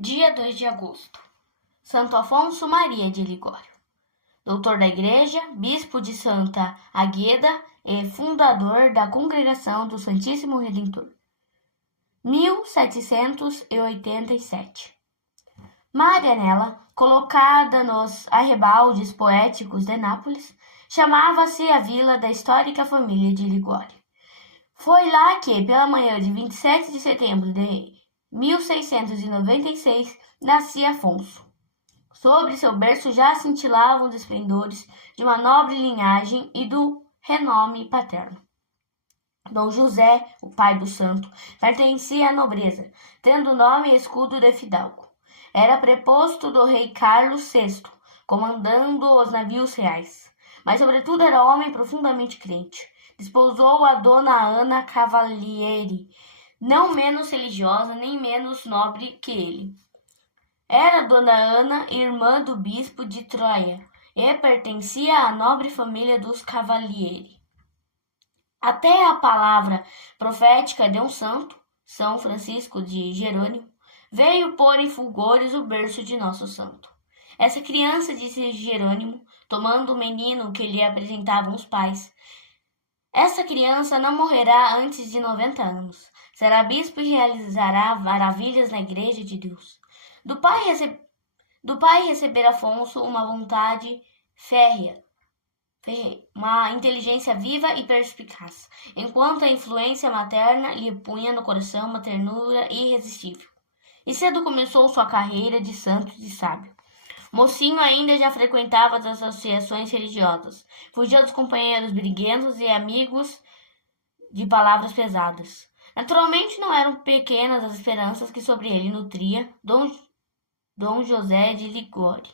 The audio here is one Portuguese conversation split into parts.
Dia 2 de agosto. Santo Afonso Maria de Ligório. Doutor da Igreja, bispo de Santa Águeda e fundador da Congregação do Santíssimo Redentor. 1787. Marianela, colocada nos arrabaldes poéticos de Nápoles, chamava-se a vila da histórica família de Ligório. Foi lá que, pela manhã de 27 de setembro de 1696, nascia Afonso. Sobre seu berço já cintilavam os esplendores de uma nobre linhagem e do renome paterno. Dom José, o pai do santo, pertencia à nobreza, tendo nome e escudo de fidalgo. Era preposto do rei Carlos VI, comandando os navios reais. Mas, sobretudo, era homem profundamente crente. Desposou a dona Ana Cavalieri, não menos religiosa nem menos nobre que ele. Era dona Ana irmã do bispo de Troia e pertencia à nobre família dos Cavalieri. Até a palavra profética de um santo, São Francisco de Jerônimo, veio pôr em fulgores o berço de nosso santo. Essa criança, disse Jerônimo, tomando o menino que lhe apresentavam os pais, essa criança não morrerá antes de 90 anos. Será bispo e realizará maravilhas na igreja de Deus. Do pai receber Afonso uma vontade férrea, uma inteligência viva e perspicaz, enquanto a influência materna lhe punha no coração uma ternura irresistível. E cedo começou sua carreira de santo e de sábio. Mocinho ainda já frequentava as associações religiosas, fugia dos companheiros briguentos e amigos de palavras pesadas. Naturalmente não eram pequenas as esperanças que sobre ele nutria Dom José de Ligório.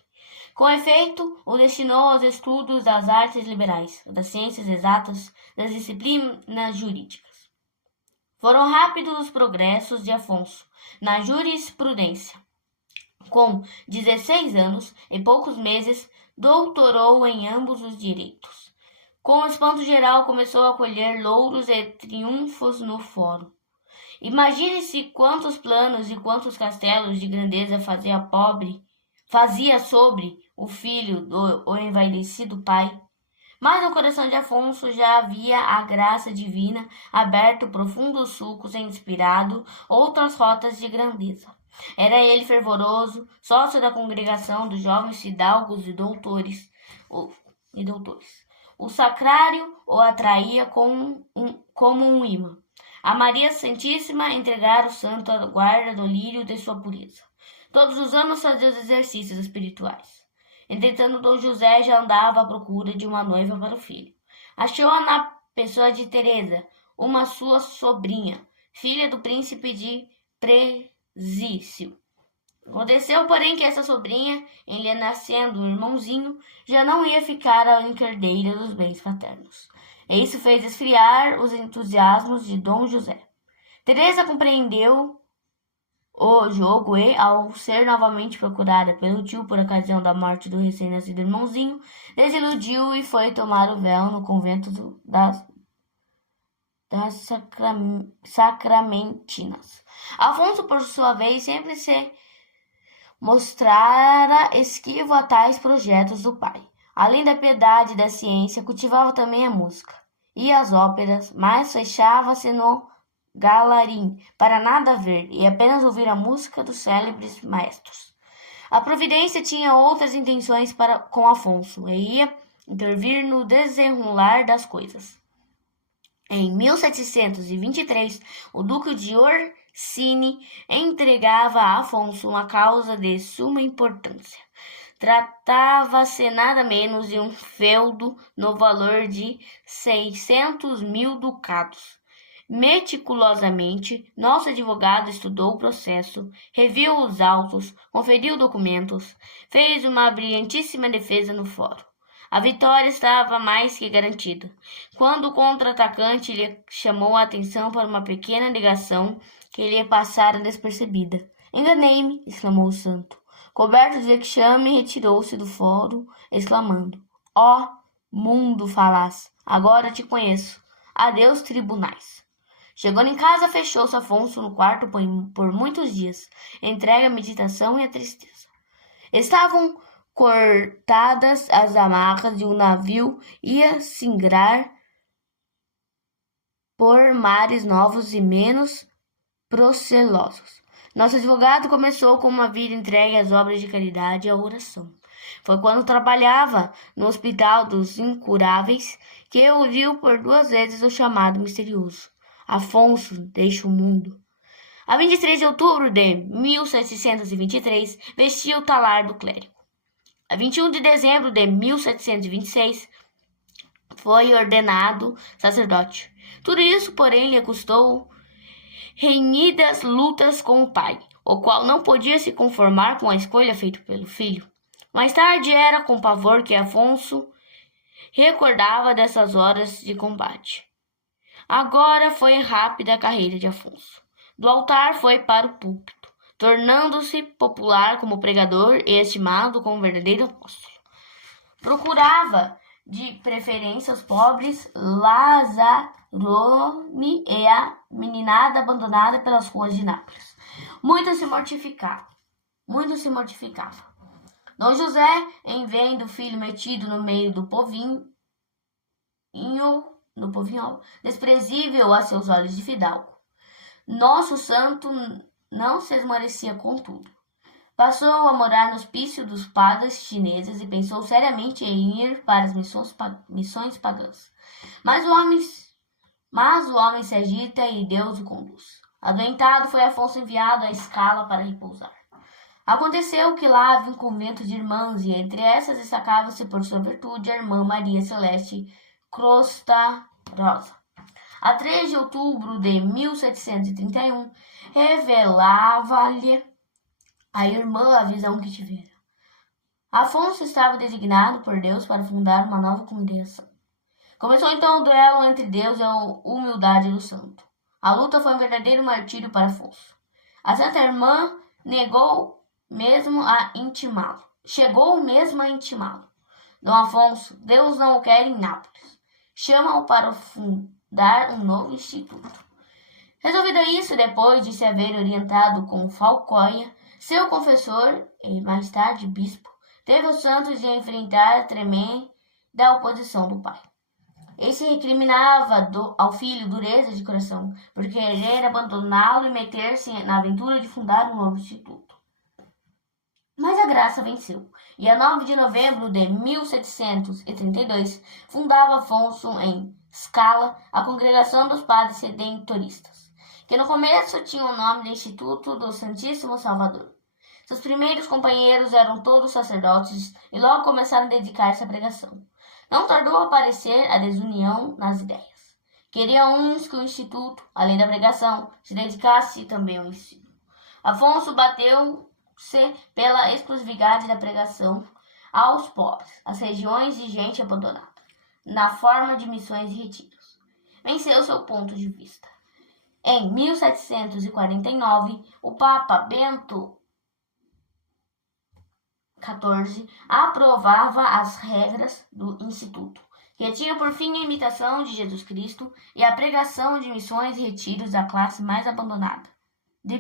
Com efeito, o destinou aos estudos das artes liberais, das ciências exatas, das disciplinas jurídicas. Foram rápidos os progressos de Afonso na jurisprudência. Com 16 anos e poucos meses, doutorou em ambos os direitos. Com espanto geral, começou a colher louros e triunfos no fórum. Imagine-se quantos planos e quantos castelos de grandeza fazia sobre o filho do envaidecido pai. Mas no coração de Afonso já havia a graça divina aberto profundos sulcos e inspirado outras rotas de grandeza. Era ele fervoroso, sócio da congregação dos jovens fidalgos e doutores. O sacrário o atraía como um imã. A Maria Santíssima entregara o santo à guarda do lírio de sua pureza. Todos os anos fazia os exercícios espirituais. Entretanto, Dom José já andava à procura de uma noiva para o filho. Achou-a na pessoa de Teresa, uma sua sobrinha, filha do príncipe de Presício. Aconteceu, porém, que essa sobrinha, em lhe nascendo um irmãozinho, já não ia ficar a herdeira dos bens paternos. E isso fez esfriar os entusiasmos de Dom José. Teresa compreendeu o jogo e, ao ser novamente procurada pelo tio por ocasião da morte do recém-nascido irmãozinho, desiludiu e foi tomar o véu no convento das Sacramentinas. Afonso, por sua vez, sempre se mostrara esquivo a tais projetos do pai. Além da piedade e da ciência, cultivava também a música e as óperas, mas fechava-se no galarim para nada ver e apenas ouvir a música dos célebres maestros. A providência tinha outras intenções com Afonso e ia intervir no desenrolar das coisas. Em 1723, o duque de Orsini entregava a Afonso uma causa de suma importância. Tratava-se nada menos de um feudo no valor de 600.000 ducados. Meticulosamente, nosso advogado estudou o processo, reviu os autos, conferiu documentos, fez uma brilhantíssima defesa no fórum. A vitória estava mais que garantida, quando o contra-atacante lhe chamou a atenção para uma pequena ligação que lhe passara despercebida. "Enganei-me", exclamou o santo. Coberto de vexame, retirou-se do fórum, exclamando: "Ó mundo falaz, agora te conheço. Adeus, tribunais." Chegando em casa, fechou-se Afonso no quarto por muitos dias, entregue à meditação e à tristeza. Estavam cortadas as amarras e o navio ia singrar por mares novos e menos procelosos. Nosso advogado começou com uma vida entregue às obras de caridade e à oração. Foi quando trabalhava no Hospital dos Incuráveis que ouviu por 2 vezes o chamado misterioso: Afonso deixa o mundo. A 23 de outubro de 1723, vestia o talar do clérigo. A 21 de dezembro de 1726, foi ordenado sacerdote. Tudo isso, porém, lhe custou renhidas lutas com o pai, o qual não podia se conformar com a escolha feita pelo filho. Mais tarde era com pavor que Afonso recordava dessas horas de combate. Agora foi rápida a carreira de Afonso. Do altar foi para o púlpito, tornando-se popular como pregador e estimado como verdadeiro apóstolo. Procurava, de preferência, os pobres, Lazzaroni e a meninada abandonada pelas ruas de Nápoles. Muito se mortificava. Dom José, em vendo o filho metido no meio do povinho, desprezível a seus olhos de fidalgo. Nosso santo não se esmorecia contudo. Passou a morar no hospício dos padres chineses e pensou seriamente em ir para as missões pagãs. Mas o homem se agita e Deus o conduz. Adoentado, foi Afonso enviado à Escala para repousar. Aconteceu que lá havia um convento de irmãs, e entre essas destacava-se por sua virtude a irmã Maria Celeste Crosta Rosa. A 3 de outubro de 1731, revelava-lhe a irmã a visão que tivera. Afonso estava designado por Deus para fundar uma nova congregação. Começou então o duelo entre Deus e a humildade do santo. A luta foi um verdadeiro martírio para Afonso. A santa irmã chegou mesmo a intimá-lo. Dom Afonso, Deus não o quer em Nápoles. Chama-o para fundar um novo instituto. Resolvido isso, depois de se haver orientado com Falcoia, seu confessor e mais tarde bispo, teve o santo de enfrentar a tremenda oposição do pai. Esse recriminava ao filho dureza de coração, por querer abandoná-lo e meter-se na aventura de fundar um novo instituto. Mas a graça venceu, e a 9 de novembro de 1732 fundava Afonso em Scala a Congregação dos Padres Redentoristas, que no começo tinha o nome de Instituto do Santíssimo Salvador. Seus primeiros companheiros eram todos sacerdotes e logo começaram a dedicar-se à pregação. Não tardou a aparecer a desunião nas ideias. Queriam uns que o Instituto, além da pregação, se dedicasse também ao ensino. Afonso bateu-se pela exclusividade da pregação aos pobres, às regiões de gente abandonada, na forma de missões e retiros. Venceu seu ponto de vista. Em 1749, o Papa Bento XIV aprovava as regras do Instituto, que tinha por fim a imitação de Jesus Cristo e a pregação de missões e retiros da classe mais abandonada, de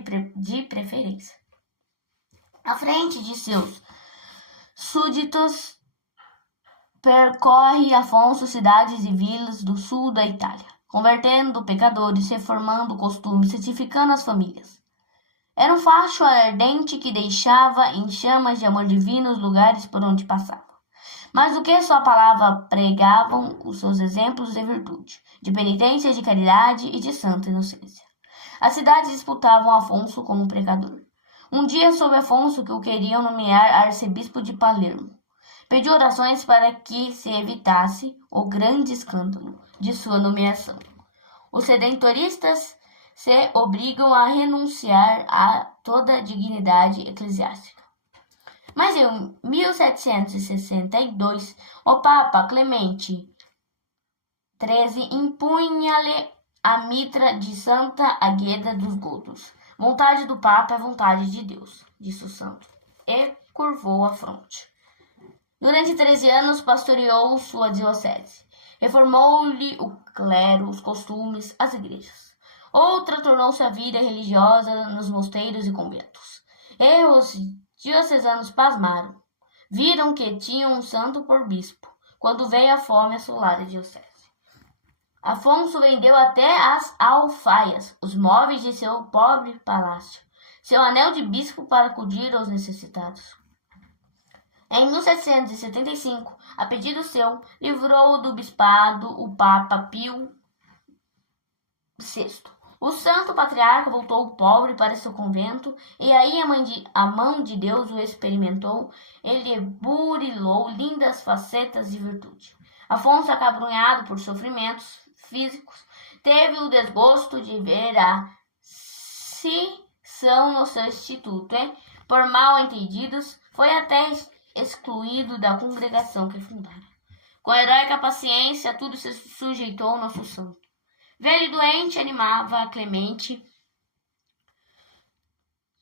preferência. À frente de seus súditos, percorre Afonso cidades e vilas do sul da Itália, convertendo pecadores, reformando costumes, santificando as famílias. Era um facho ardente que deixava em chamas de amor divino os lugares por onde passava. Mas o que sua palavra pregavam os seus exemplos de virtude, de penitência, de caridade e de santa inocência. As cidades disputavam Afonso como pregador. Um dia soube Afonso que o queriam nomear arcebispo de Palermo. Pediu orações para que se evitasse o grande escândalo de sua nomeação. Os redentoristas se obrigam a renunciar a toda dignidade eclesiástica. Mas em 1762, o Papa Clemente XIII impunha-lhe a mitra de Santa Águeda dos Godos. Vontade do Papa é vontade de Deus, disse o santo, e curvou a fronte. Durante 13 anos pastoreou sua diocese. Reformou-lhe o clero, os costumes, as igrejas. Outra tornou-se a vida religiosa nos mosteiros e conventos. E os diocesanos pasmaram. Viram que tinham um santo por bispo, quando veio a fome assolar a diocese. Afonso vendeu até as alfaias, os móveis de seu pobre palácio, seu anel de bispo para acudir aos necessitados. Em 1775, a pedido seu, livrou do bispado o Papa Pio VI. O santo patriarca voltou pobre para seu convento, e aí a mão de Deus o experimentou. Ele burilou lindas facetas de virtude. Afonso, acabrunhado por sofrimentos físicos, teve o desgosto de ver a cisão no seu instituto e, por mal entendidos, foi até excluído da congregação que fundara. Com heróica paciência, a tudo se sujeitou ao nosso santo. Velho e doente, animava Clemente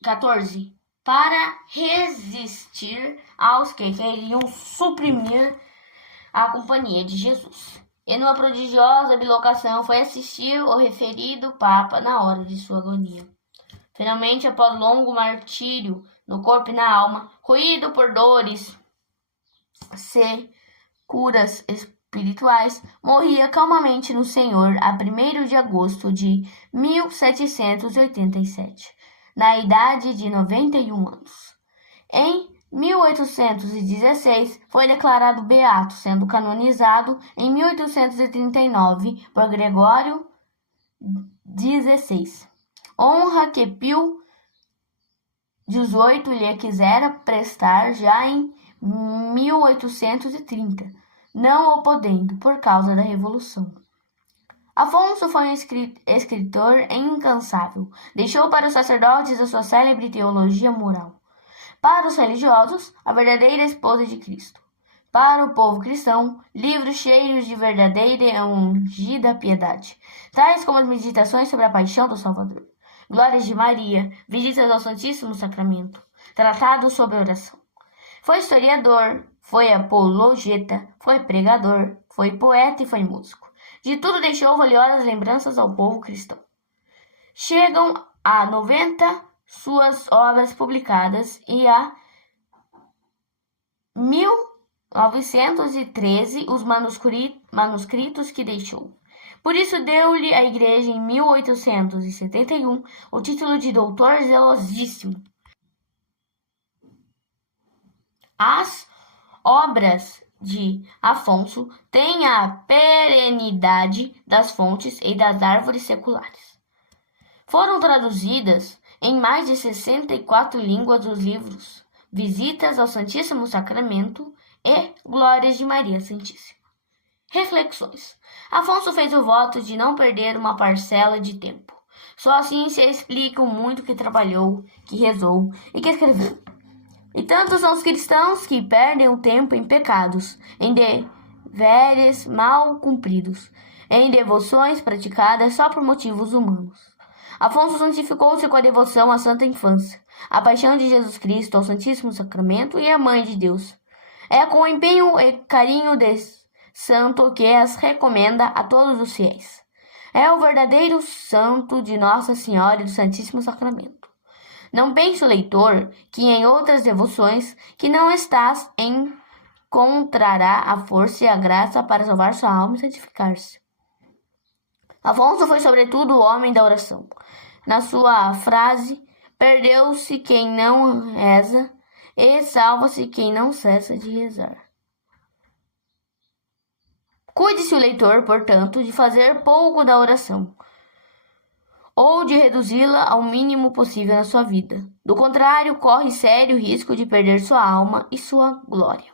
XIV para resistir aos que queriam suprimir a companhia de Jesus. E numa prodigiosa bilocação foi assistir o referido Papa na hora de sua agonia. Finalmente, após longo martírio no corpo e na alma, ruído por dores, curas espirituais, morria calmamente no Senhor a 1º de agosto de 1787, na idade de 91 anos. Em 1816, foi declarado beato, sendo canonizado em 1839 por Gregório XVI. Honra que Pio XVIII lhe quisera prestar já em 1830, não o podendo, por causa da Revolução. Afonso foi um escritor incansável. Deixou para os sacerdotes a sua célebre teologia moral. Para os religiosos, a verdadeira esposa de Cristo. Para o povo cristão, livros cheios de verdadeira e ungida piedade, tais como as meditações sobre a paixão do Salvador, glórias de Maria, visitas ao Santíssimo Sacramento, tratados sobre oração. Foi historiador, foi apologeta, foi pregador, foi poeta e foi músico. De tudo deixou valiosas lembranças ao povo cristão. Chegam a 90 suas obras publicadas e a 1913 os manuscritos que deixou. Por isso deu-lhe a Igreja em 1871 o título de doutor zelosíssimo. As obras de Afonso têm a perenidade das fontes e das árvores seculares. Foram traduzidas em mais de 64 línguas os livros Visitas ao Santíssimo Sacramento e Glórias de Maria Santíssima. Reflexões. Afonso fez o voto de não perder uma parcela de tempo. Só assim se explica o muito que trabalhou, que rezou e que escreveu. E tantos são os cristãos que perdem o tempo em pecados, em deveres mal cumpridos, em devoções praticadas só por motivos humanos. Afonso santificou-se com a devoção à Santa Infância, a paixão de Jesus Cristo ao Santíssimo Sacramento e à Mãe de Deus. É com empenho e carinho desse santo que as recomenda a todos os fiéis. É o verdadeiro santo de Nossa Senhora e do Santíssimo Sacramento. Não pense o leitor que em outras devoções que não estás encontrará a força e a graça para salvar sua alma e santificar-se. Afonso foi sobretudo o homem da oração. Na sua frase, perdeu-se quem não reza e salva-se quem não cessa de rezar. Cuide-se o leitor, portanto, de fazer pouco da oração, ou de reduzi-la ao mínimo possível na sua vida. Do contrário, corre sério risco de perder sua alma e sua glória.